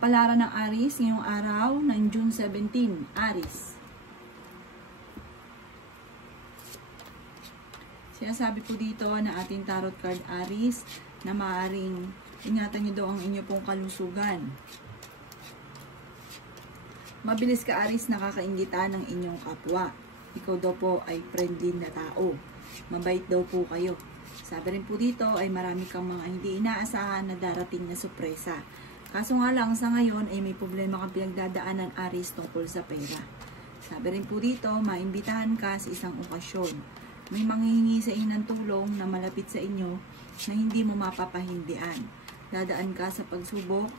Kapalaran ng Aries ngayong araw ng June 17, Aries. Sinasabi po dito na ating tarot card Aries na maaaring ingatan nyo daw ang inyo pong kalusugan. Mabilis ka Aries nakakaingitan ng inyong kapwa. Ikaw daw po ay friendly na tao. Mabait daw po kayo. Sabi rin po dito ay marami kang mga hindi inaasahan na darating na sorpresa. Kaso nga lang sa ngayon ay may problema kang pinagdadaanan Aries tungkol sa pera. Sabi rin po dito, maimbitahan ka sa isang okasyon. May manghihingi sa inyo ng tulong na malapit sa inyo na hindi mo mapapahindian. Dadaan ka sa pagsubok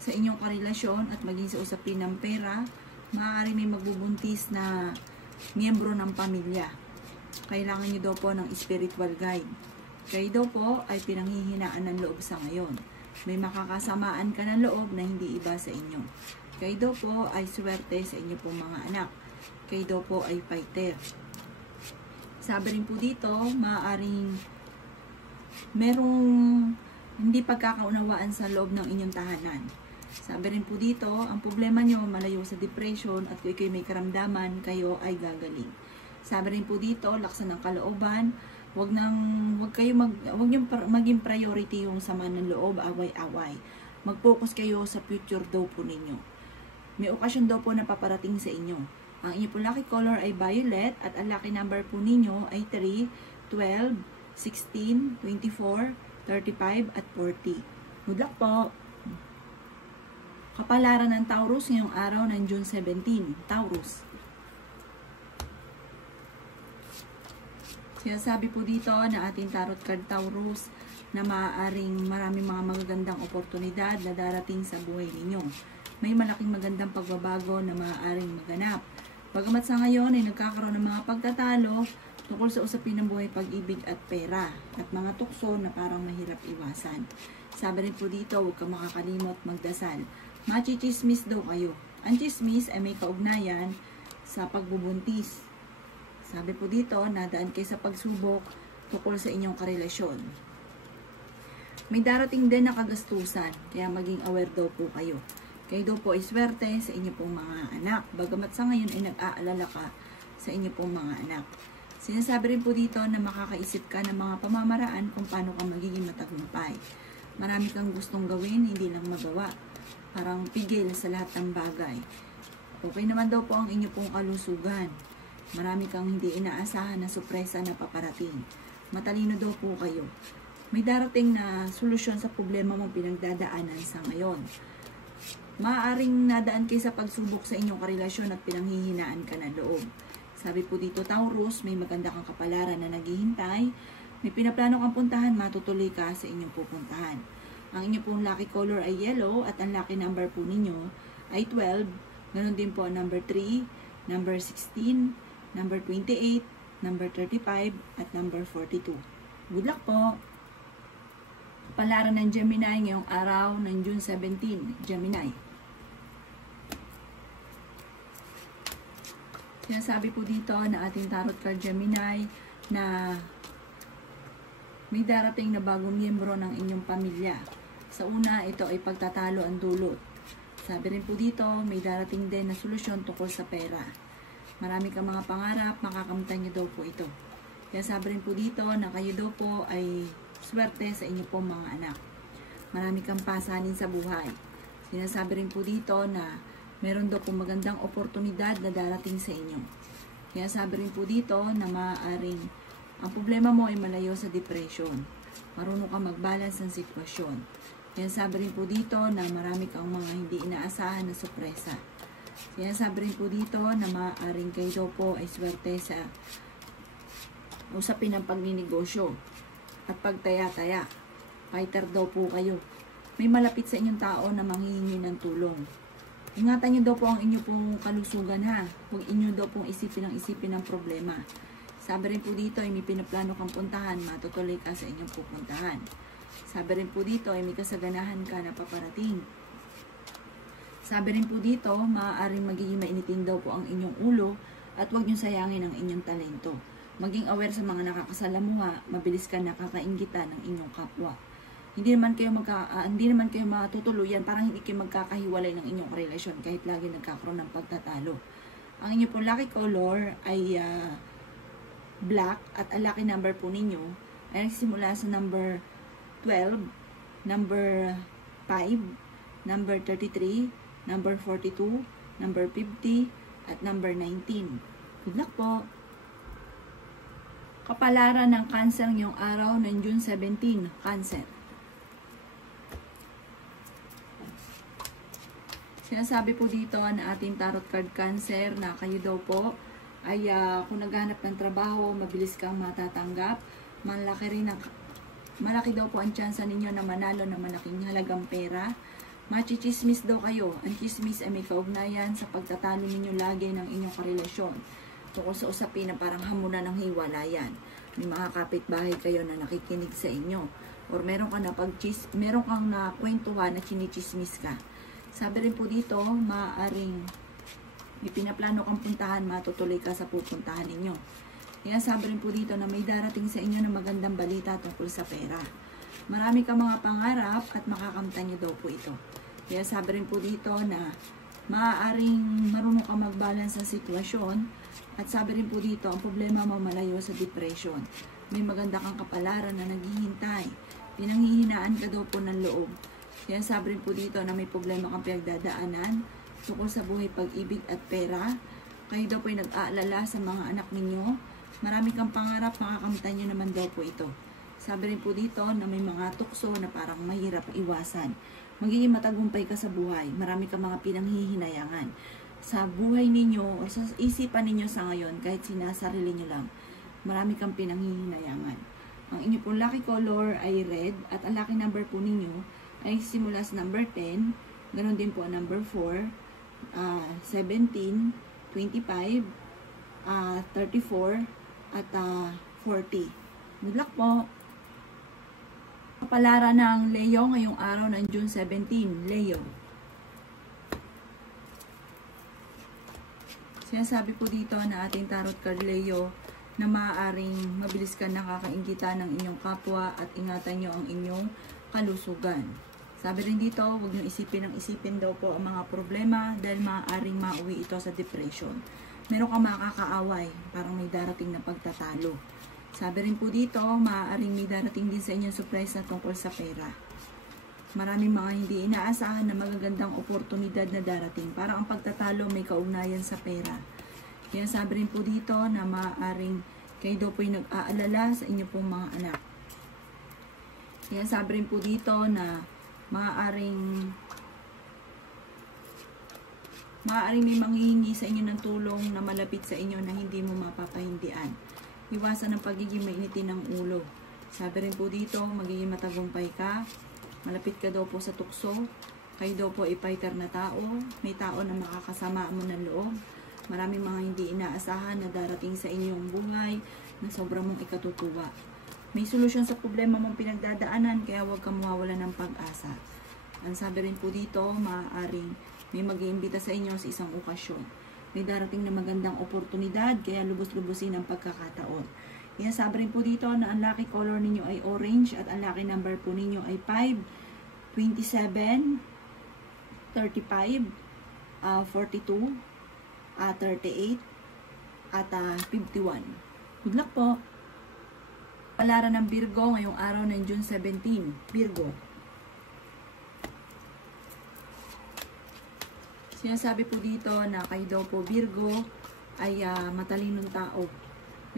sa inyong karelasyon at maging sa usapin ng pera. Maaari may magbubuntis na miyembro ng pamilya. Kailangan nyo daw po ng spiritual guide. Kayo daw po ay pinanghihinaan ng loob sa ngayon. May makakasamaan ka ng loob na hindi iba sa inyo. Kayo daw po ay swerte sa inyo pong mga anak. Kayo daw po ay fighter. Sabi rin po dito, maaaring merong hindi pagkakaunawaan sa loob ng inyong tahanan. Sabi rin po dito, ang problema nyo malayo sa depression at kung kayo may karamdaman, kayo ay gagaling. Sabi rin po dito, laksan ng kalooban. Huwag niyong maging priority yung sama ng loob, away-away. Mag-focus kayo sa future daw po ninyo. May okasyon daw po na paparating sa inyo. Ang inyo po lucky color ay violet at ang lucky number po ninyo ay 3, 12, 16, 24, 35 at 40. Good luck po! Kapalaran ng Taurus ngayong araw ng June 17. Taurus. Sinasabi po dito na ating tarot card Taurus na maaaring maraming mga magagandang oportunidad na darating sa buhay ninyo. May malaking magandang pagbabago na maaaring maganap. Bagamat sa ngayon ay nagkakaroon ng mga pagtatalo tungkol sa usapin ng buhay, pag-ibig at pera at mga tukso na parang mahirap iwasan. Sabi rin po dito, huwag kang makakalimot magdasal. Machichismis daw kayo. Ang chismis ay may kaugnayan sa pagbubuntis. Sabi po dito, nadaan kayo sa pagsubok tungkol sa inyong karelasyon. May darating din na kagastusan, kaya maging aware daw po kayo. Kayo daw po ay swerte sa inyo pong mga anak. Bagamat sa ngayon ay nag-aalala ka sa inyo pong mga anak. Sinasabi rin po dito na makakaisip ka ng mga pamamaraan kung paano ka magiging matagumpay. Marami kang gustong gawin, hindi lang magawa. Parang pigil sa lahat ng bagay. Okay naman daw po ang inyo pong kalusugan. Marami kang hindi inaasahan na sorpresa na paparating. Matalino daw po kayo. May darating na solusyon sa problema mong pinagdadaanan sa ngayon. Maaaring nadaan kayo sa pagsubok sa inyong karelasyon at pinanghihinaan ka ng loob. Sabi po dito, Taurus, may maganda kang kapalaran na naghihintay. May pinaplano kang puntahan, matutuloy ka sa inyong pupuntahan. Ang inyong pong lucky color ay yellow at ang lucky number po ninyo ay 12. Ganon din po ang number 3, number 16, number 28, number 35, at number 42. Good luck po! Palaran ng Gemini ngayong araw ng June 17. Gemini. Sinasabi po dito na ating tarot card Gemini na may darating na bagong miyembro ng inyong pamilya. Sa una, ito ay pagtatalo ang dulot. Sabi rin po dito, may darating din na solusyon tungkol sa pera. Marami kang mga pangarap, makakamtan nyo daw po ito. Kaya sabi rin po dito na kayo daw po ay swerte sa inyo pong mga anak. Marami kang pasanin sa buhay. Sinasabi rin po dito na meron daw po magandang oportunidad na darating sa inyo. Kaya sabi rin po dito na maaaring ang problema mo ay malayo sa depression. Marunong ka mag-balance ng sitwasyon. Kaya sabi rin po dito na marami kang mga hindi inaasahan na sorpresa. Kaya sabi rin po dito na maaaring kayo daw po ay swerte sa usapin ng pagninegosyo at pagtaya-taya. Fighter daw po kayo. May malapit sa inyong tao na manghihingi ng tulong. Ingatan nyo daw po ang inyo pong kalusugan ha. Huwag inyo daw pong isipin ng problema. Sabi rin po dito ay may pinaplano kang puntahan, matutuloy ka sa inyong pupuntahan. Sabi rin po dito ay may kasaganahan ka na paparating. Sabi rin po dito, maaaring magiging mainitin daw po ang inyong ulo at huwag nyo sayangin ang inyong talento. Maging aware sa mga nakakasalamuha, mabilis ka nakakainggitan ng inyong kapwa. hindi naman kayo matutuluyan, parang hindi kayo magkakahiwalay ng inyong relasyon kahit lagi nagkakaroon ng pagtatalo. Ang inyong po lucky color ay black at ang lucky number po ninyo ay nagsimula sa number 12, number 5, number 33, number 42, number 50, at number 19. Good luck po! Kapalaran ng Cancer ngayong araw ng June 17, Cancer. Sinasabi po dito na ating tarot card Cancer na kayo daw po ay kung naghanap ng trabaho, mabilis kang matatanggap. Malaki daw po ang tsansa ninyo na manalo ng malaking halagang pera. Machichismis daw kayo. Ang chismis ay may kaugnayan sa pagtatalo ninyo lagi ng inyong karelasyon. Tungkol sa usapin na parang hamunan ng hiwalayan. May mga kapitbahay kayo na nakikinig sa inyo. Or meron kang nakwentuhan na chinichismis ka. Sabi rin po dito, maaaring may pinaplano kang puntahan, matutuloy ka sa pupuntahan ninyo. Kaya sabi rin po dito na may darating sa inyo ng magandang balita tungkol sa pera. Marami kang mga pangarap at makakamtan niyo daw po ito. Kaya sabi rin po dito na maaaring marunong kang mag-balance sa sitwasyon. At sabi rin po dito, ang problema mo malayo sa depression. May maganda kang kapalaran na naghihintay. Pinanghihinaan ka daw po ng loob. Kaya sabi rin po dito na may problema kang pinagdadaanan tungkol sa buhay, pag-ibig at pera. Kayo daw po ay nag-aalala sa mga anak ninyo. Marami kang pangarap, makakamtan nyo naman daw po ito. Sabi rin po dito na may mga tukso na parang mahirap iwasan. Magiging matagumpay ka sa buhay. Marami kang mga pinanghihinayangan sa buhay ninyo o sa isipan ninyo sa ngayon, kahit sinasarili nyo lang. Marami kang pinanghihinayangan. Ang inyo pong lucky color ay red at ang lucky number po ninyo ay simula sa number 10, ganoon din po ang number 4, 17, 25, 34, at 40. Good luck po! Kapalaran ng Leo ngayong araw ng June 17, Leo. Sinasabi po dito na ating tarot card Leo na maaaring mabilis ka nakakaingita ng inyong kapwa at ingatan nyo ang inyong kalusugan. Sabi rin dito, huwag nyo isipin daw po ang mga problema dahil maaaring mauwi ito sa depression. Meron kang makakaaway, parang may darating na pagtatalo. Sabi rin po dito, maaaring may darating din sa inyong surprise na tungkol sa pera. Maraming mga hindi inaasahan na magagandang oportunidad na darating. Parang ang pagtatalo may kaugnayan sa pera. Kaya sabi rin po dito na maaaring kayo daw po ay nag-aalala sa inyo pong mga anak. Kaya sabi rin po dito na maaaring may manghihingi sa inyo ng tulong na malapit sa inyo na hindi mo mapapahindian. Iwasan ang pagiging mainitin ng ulo. Sabi rin po dito, magiging matagumpay ka. Malapit ka daw po sa tukso. Kayo daw po ay fighter na tao. May tao na makakasama mo ng loob. Maraming mga hindi inaasahan na darating sa inyong buhay na sobrang mong ikatutuwa. May solusyon sa problema mong pinagdadaanan, kaya huwag kang mawawalan ng pag-asa. Ang sabi rin po dito, maaaring may mag-iimbita sa inyo sa isang okasyon. May darating na magandang oportunidad, kaya lubos-lubusin ang pagkakataon. Kaya sabi rin po dito na ang lucky color ninyo ay orange at ang lucky number po ninyo ay 5, 27, 35, 42, 38, at 51. Good luck po! Palaran ng Virgo ngayong araw ng June 17. Virgo. Sinasabi po dito na kayo daw po Virgo ay matalinong tao.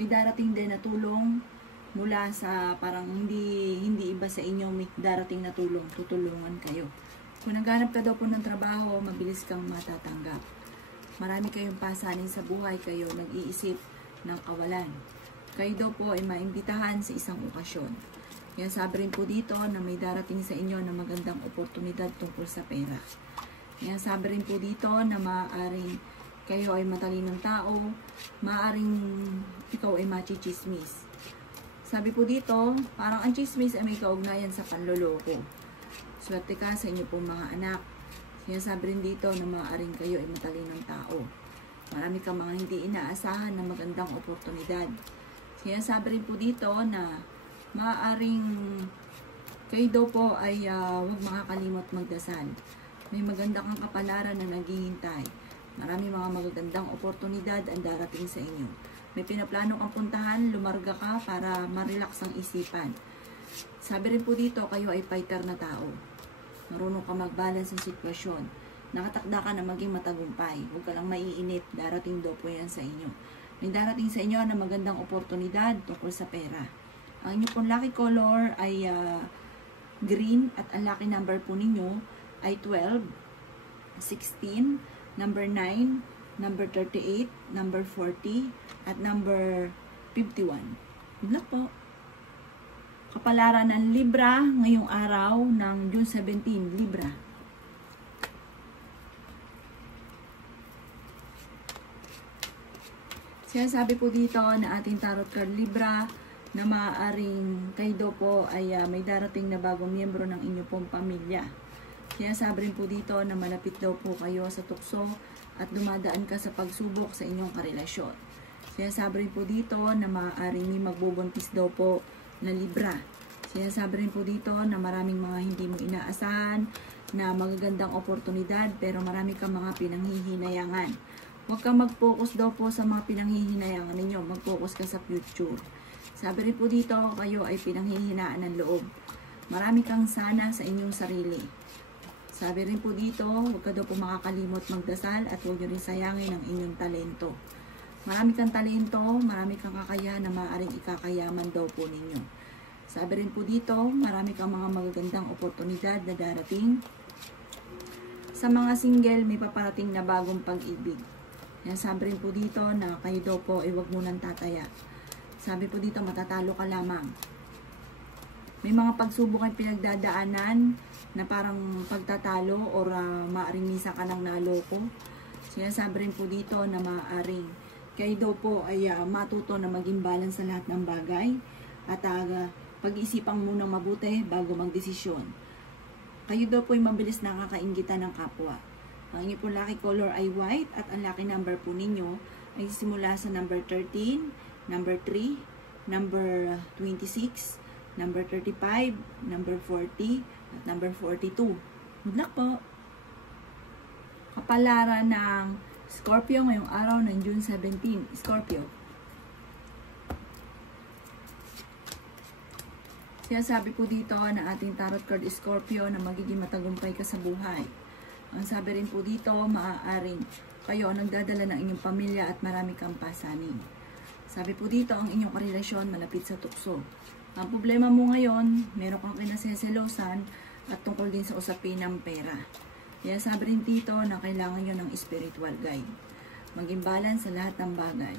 May darating din na tulong mula sa parang hindi iba sa inyo, may darating na tulong, tutulungan kayo. Kung naghanap ka daw po ng trabaho, mabilis kang matatanggap. Marami kayong pasanin sa buhay, kayo nag-iisip ng kawalan. Kayo daw po ay maimbitahan sa isang okasyon. Kaya sabi rin po dito na may darating sa inyo na magandang oportunidad tungkol sa pera. Kaya sabi rin po dito na maaaring kayo ay matalinong tao, maaaring ikaw ay machichismis. Sabi po dito, parang ang chismis ay may kaugnayan sa panloloko. Swerte ka sa inyo pong mga anak. Kaya sabi rin dito na maaaring kayo ay matalinong tao. Marami kang mga hindi inaasahan na magandang oportunidad. Kaya sabi rin po dito na maaaring Kayo daw po ay huwag makakalimot magdasal. May maganda kang kapalaran na naghihintay. Marami mga magagandang oportunidad ang darating sa inyo. May pinaplano kang puntahan, lumarga ka para ma-relax ang isipan. Sabi rin po dito, kayo ay fighter na tao. Marunong ka mag-balance ng sitwasyon. Nakatakda ka na maging matagumpay. Huwag ka lang maiinip, darating daw po yan sa inyo. May darating sa inyo na magandang oportunidad tungkol sa pera. Ang inyo pong lucky color ay green at ang lucky number po ninyo ay 12, 16, number 9, number 38, number 40, at number 51. Yun lang po. Kapalaran ng Libra ngayong araw ng June 17, Libra. Sinasabi po dito na ating tarot card Libra na maaaring kayo daw po ay may darating na bagong miyembro ng inyong pong pamilya. Sinasabi rin po dito na malapit daw po kayo sa tukso at dumadaan ka sa pagsubok sa inyong karelasyon. Sinasabi rin po dito na maaaring may magbubuntis daw po na Libra. Sinasabi rin po dito na maraming mga hindi mo inaasahan na magagandang oportunidad pero marami kang mga pinanghihinayangan. Huwag kang mag-focus daw po sa mga pinanghihinayangan ninyo. Mag-focus ka sa future. Sabi rin po dito, kayo ay pinanghihinaan ng loob. Marami kang sana sa inyong sarili. Sabi rin po dito, huwag ka daw po makakalimot magdasal at huwag nyo rin sayangin ang inyong talento. Marami kang talento, marami kang kakayahan na maaaring ikakayaman daw po ninyo. Sabi rin po dito, marami kang mga magagandang oportunidad na darating. Sa mga single, may paparating na bagong pag-ibig. Sabi rin po dito na kayo daw po ay huwag munang tataya. Sabi po dito, matatalo ka lamang. May mga pagsubok ang pinagdadaanan na parang pagtatalo or maaaring misa ka ng naloko. Sinasabi rin po dito na maaaring kayo daw po ay matuto na maging balance sa lahat ng bagay at pag-iisipang munang mabuti bago magdesisyon. Kayo daw po ay mabilis nakakainggitan ng kapwa. Ang inyong po lucky color ay white at ang lucky number po ninyo ay simula sa number 13, number 3, number 26, number 35, number 40, at number 42. Good luck po! Kapalaran ng Scorpio ngayong araw ng June 17. Scorpio. Sinasabi po dito na ating tarot card Scorpio na magiging matagumpay ka sa buhay. Ang sabi rin po dito, maaaring kayo ang nagdadala ng inyong pamilya at marami kang pasanin. Sabi po dito, ang inyong karelasyon malapit sa tukso. Ang problema mo ngayon, meron kang kinaseselosan at tungkol din sa usapin ng pera. Kaya sabi rin dito na kailangan nyo ng spiritual guide. Maging balance sa lahat ng bagay.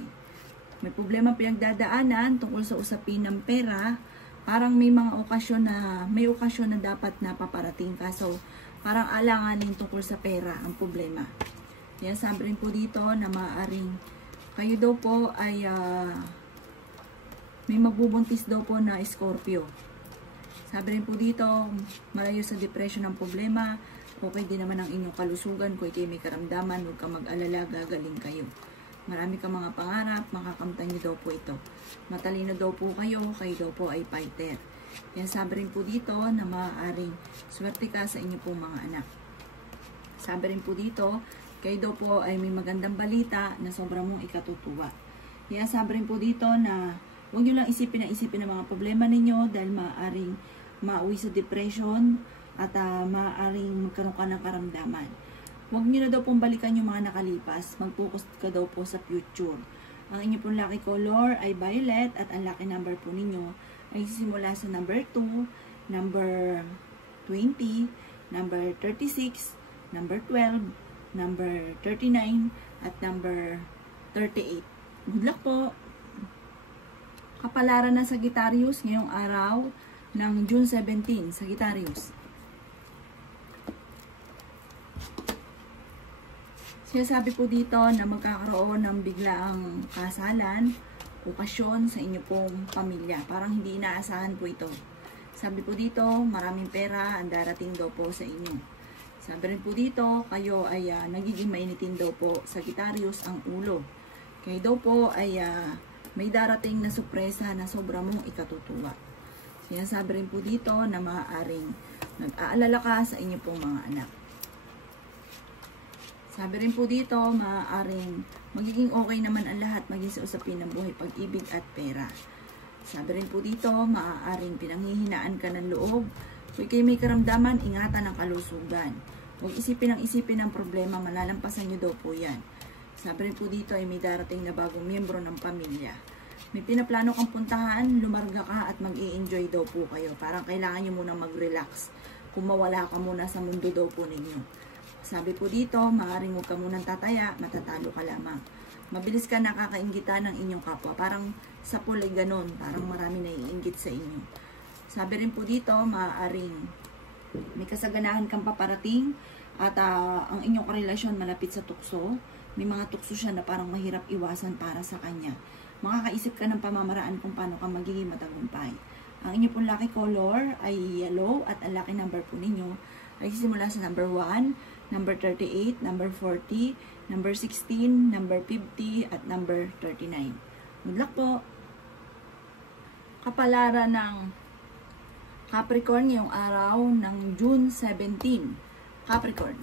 May problema pinagdadaanan tungkol sa usapin ng pera. Parang may mga okasyon na dapat na paparating ka. So, parang alanganin tungkol sa pera ang problema. Kaya sabi rin po dito na maaaring kayo daw po ay may magbubuntis daw po na Scorpio. Sabi rin po dito, malayo sa depression ang problema. Okay din naman ang inyong kalusugan. Kung kayo may karamdaman, huwag kang mag-alala, gagaling kayo. Marami kang mga pangarap, makakamtan nyo daw po ito. Matalino daw po kayo daw po ay fighter. Yan sabi rin po dito na maaaring swerte ka sa inyong pong mga anak. Sabi rin po dito, kayo daw po ay may magandang balita na sobrang mong ikatutuwa. Kaya sabi rin po dito na huwag nyo lang isipin ng mga problema ninyo dahil maaaring mauwi sa depression at maaaring magkaroon ka ng karamdaman. Huwag nyo na daw pong balikan yung mga nakalipas. Mag-focus ka daw po sa future. Ang inyong pong lucky color ay violet at ang lucky number po ninyo ay simula sa number 2, number 20, number 36, number 12, number 39, at number 38. Good luck po! Kapalaran ng Sagittarius ngayong araw ng June 17, Sagittarius. Sinasabi po dito na magkakaroon ng biglaang kasalan, okasyon sa inyo pong pamilya. Parang hindi inaasahan po ito. Sabi po dito, maraming pera ang darating daw po sa inyo. Sabi rin po dito, kayo ay nagiging mainitin daw po, Sagittarius, ang ulo. Kayo daw po ay may darating na sorpresa na sobrang mong ikatutuwa. Sinasabi rin po dito na maaaring nag-aalala ka sa inyo pong mga anak. Sabi rin po dito, maaaring magiging okay naman ang lahat maging sa usapin ng buhay, pag-ibig at pera. Sabi rin po dito, maaaring pinanghihinaan ka ng loob. Kung kayo may karamdaman, ingatan ang kalusugan. Huwag isipin ang problema, malalampasan nyo daw po yan. Sabi rin po dito ay may darating na bagong miyembro ng pamilya. May pinaplano kang puntahan, lumarga ka at mag-i-enjoy daw po kayo. Parang kailangan nyo munang mag-relax. Kung mawala ka muna sa mundo daw po ninyo. Sabi po dito, maaaring huwag ka munang tataya, matatalo ka lamang. Mabilis ka nakakainggitan ng inyong kapwa. Parang sa pulay ganon, parang marami naiinggit sa inyo. Sabi rin po dito, maaaring may kasaganahan kang paparating at ang inyong karelasyon malapit sa tukso. May mga tukso siya na parang mahirap iwasan para sa kanya. Makakaisip ka ng pamamaraan kung paano ka magiging matagumpay. Ang inyo pong lucky color ay yellow at ang lucky number po ninyo ay simula sa number 1, number 38, number 40, number 16, number 50, at number 39. Good luck po! Kapalaran ng Capricorn ngayong araw ng June 17. Capricorn.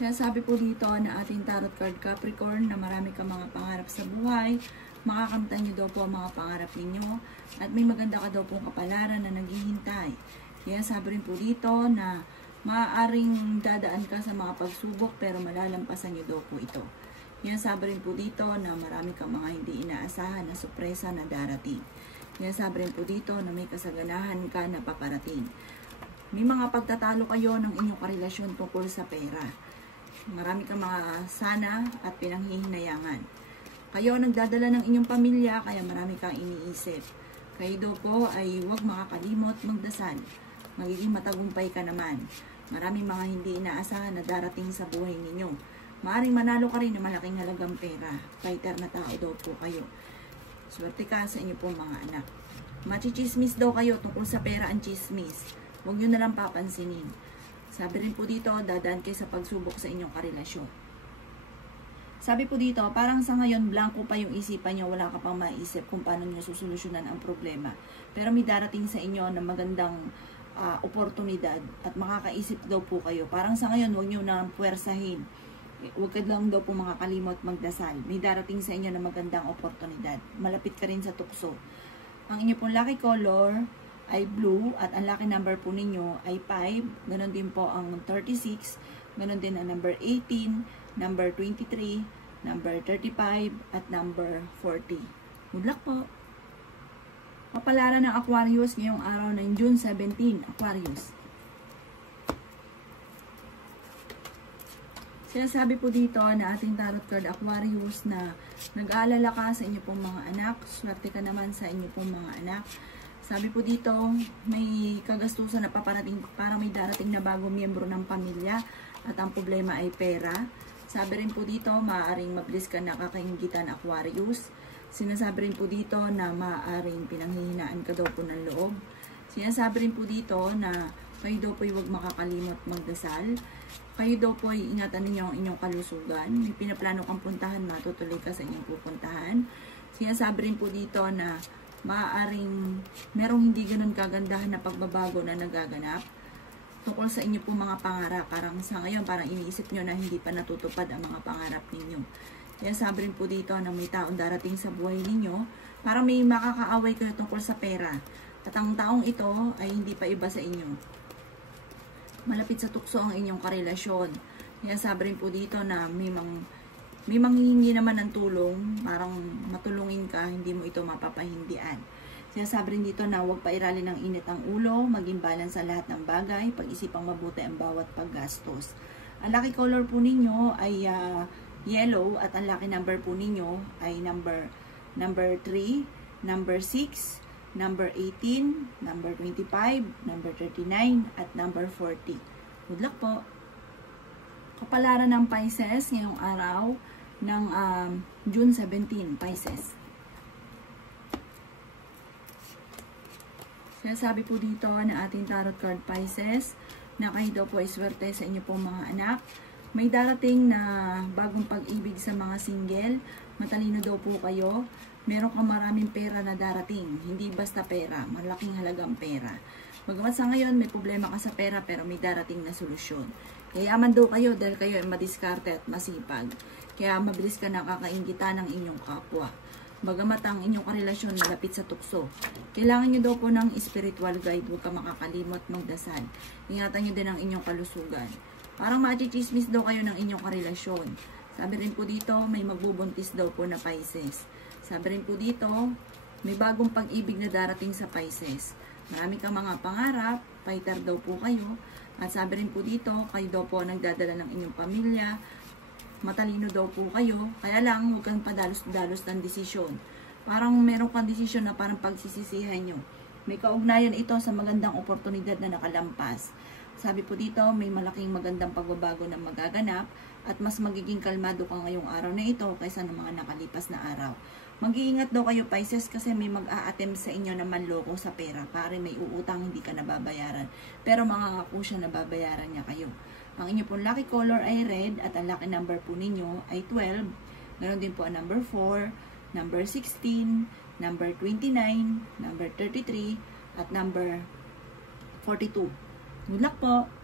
Sinasabi po dito na ating tarot card Capricorn na marami kang mga pangarap sa buhay, makakamtan nyo daw po ang mga pangarap ninyo, at may maganda ka daw pong kapalaran na naghihintay. Kaya sabi rin po dito na maaaring dadaan ka sa mga pagsubok pero malalampasan nyo daw po ito. Kaya sabi rin po dito na marami kang mga hindi inaasahan na sorpresa na darating. Kaya sabi rin po dito na may kasaganahan ka na paparating. May mga pagtatalo kayo ng inyong karelasyon tungkol sa pera. Marami kang mga sana at pinanghihinayangan. Kayo nagdadala ng inyong pamilya, kaya marami kang iniisip. Kayo daw po ay huwag makakalimot magdasal. Magiging matagumpay ka naman. Maraming mga hindi inaasahan na darating sa buhay ninyo. Maaring manalo ka rin ng malaking halagang pera. Fighter na tao daw po kayo. Swerte ka sa inyo pong mga anak. Machichismis daw kayo tungkol sa pera ang chismis. Huwag nyo nalang papansinin. Sabi rin po dito, dadaan kayo sa pagsubok sa inyong karelasyon. Sabi po dito, parang sa ngayon, blanco pa yung isipan nyo, wala ka pang maisip kung paano nyo susolusyonan ang problema. Pero may darating sa inyo na magandang oportunidad at makakaisip daw po kayo. Parang sa ngayon, huwag nyo na puwersahin. Huwag ka lang daw po makakalimot magdasal. May darating sa inyo na magandang oportunidad. Malapit ka rin sa tukso. Ang inyo pong lucky color ay blue at ang lucky number po ninyo ay 5. Ganon din po ang 36. Ganon din ang number 18, number 23, number 35, at number 40. Good luck po! Kapalaran ng Aquarius ngayong araw ng June 17. Aquarius. Sinasabi po dito na ating tarot card Aquarius na nag-aalala ka sa inyo pong mga anak. Swerte ka naman sa inyo pong mga anak. Sabi po dito, may kagastusan na paparating para may darating na bagong miyembro ng pamilya at ang problema ay pera. Sabi rin po dito, maaaring mabilis ka nakakainggitan Aquarius. Sinasabi rin po dito na maaaring pinanghihinaan ka daw po ng loob. Sinasabi rin po dito na kayo daw po huwag makakalimot magdasal. Kayo daw po ay ingatan ninyo ang inyong kalusugan. May pinaplano kang puntahan, matutuloy ka sa inyong pupuntahan. Sinasabi rin po dito na maaaring merong hindi ganun kagandahan na pagbabago na nagaganap tungkol sa inyo po mga pangarap. Parang sa ngayon, parang iniisip nyo na hindi pa natutupad ang mga pangarap ninyo. Kaya sabi rin po dito na may taong darating sa buhay ninyo, parang may makakaaway kayo tungkol sa pera. At ang taong ito ay hindi pa iba sa inyo. Malapit sa tukso ang inyong karelasyon. Kaya sabi rin po dito na may manghihingi naman ng tulong, parang matulungin ka, hindi mo ito mapapahindian. Sinasabi rin dito na huwag pairalin ng init ang ulo, maging balance sa lahat ng bagay, pag-isipang mabuti ang bawat paggastos. Ang lucky color po ninyo ay yellow at ang lucky number po ninyo ay number 3, number 6, number 18, number 25, number 39, at number 40. Good luck po! Kapalaran ng Pisces ngayong araw ng June 17, Pisces. Sinasabi po dito na ating tarot card Pisces na kayo daw po ay swerte sa inyo pong mga anak. May darating na bagong pag-ibig sa mga single. Matalino daw po kayo. meron kang maraming pera na darating. Hindi basta pera, malaking halagang pera. Bagamat sa ngayon may problema ka sa pera pero may darating na solusyon. Yayaman daw kayo dahil kayo ay madiskarte at masipag. Kaya mabilis ka nakakainggitan ng inyong kapwa. Bagamat ang inyong karelasyon malapit sa tukso. Kailangan nyo daw po ng spiritual guide. Huwag ka makakalimot magdasal. Ingatan nyo din ang inyong kalusugan. Parang machichismis daw kayo ng inyong karelasyon. Sabi rin po dito, may magbubuntis daw po na Pisces. Sabi rin po dito, may bagong pag-ibig na darating sa Pisces. Marami kang mga pangarap, fighter daw po kayo. At sabi rin po dito, kayo daw po nagdadala ng inyong pamilya. Matalino daw po kayo. Kaya lang, huwag kang padalos-dalos ng desisyon. Parang meron kang desisyon na parang pagsisisihan nyo. May kaugnayan ito sa magandang oportunidad na nakalampas. Sabi po dito, may malaking magandang pagbabago na magaganap at mas magiging kalmado ka ngayong araw na ito kaysa ng mga nakalipas na araw. Mag-iingat daw kayo Pisces kasi may mag-a-attempt sa inyo na manloko sa pera. Pare may uutang hindi ka nababayaran. Pero mangangako siya na babayaran niya kayo. Ang inyo pong lucky color ay red at ang lucky number po ninyo ay 12. Ganon din po ang number 4, number 16, number 29, number 33 at number 42. Good luck po!